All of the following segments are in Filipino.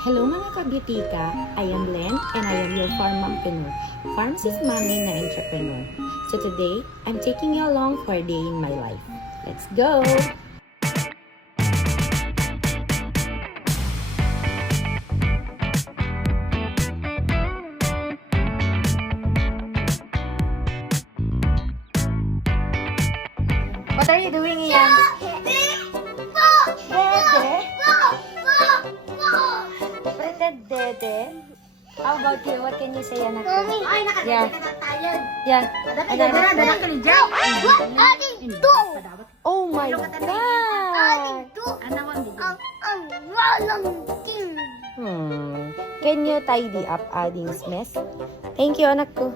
Hello mga kabiutika, I am Len and I am your farm mompreneur. Farms is mommy na entrepreneur. So today, I'm taking you along for a day in my life. Let's go! What are you doing, Ian? Dede? Dede? How about you? What can you say, anak ko? Ay, Yeah. nakadala ka tayo. Yeah. Dala ka ni Jao. Oh my God! Can you tidy up Ading's mess? Thank you, anak ko.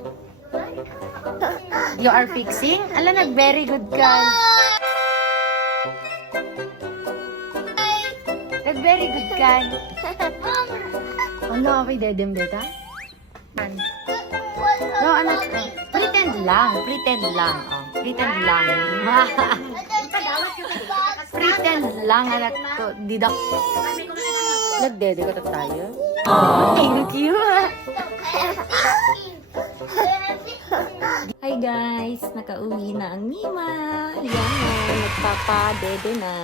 You are fixing? Ala, nag-very good ka. Nag-very good ka. Ano, okay, dedem, beta? No, anak ko. Pretend lang. Pretend lang. Oh, pretend lang. Pretend lang, anak ko. Didak. Nagdede ka na tayo? Oh, thank you. Hi guys! Nakauwi na ang Mima. Yan, nagpapa-dede na.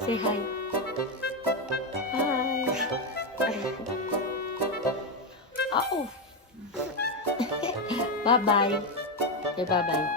Say hi. Hi. Oh. Bye-bye. Okay, bye-bye.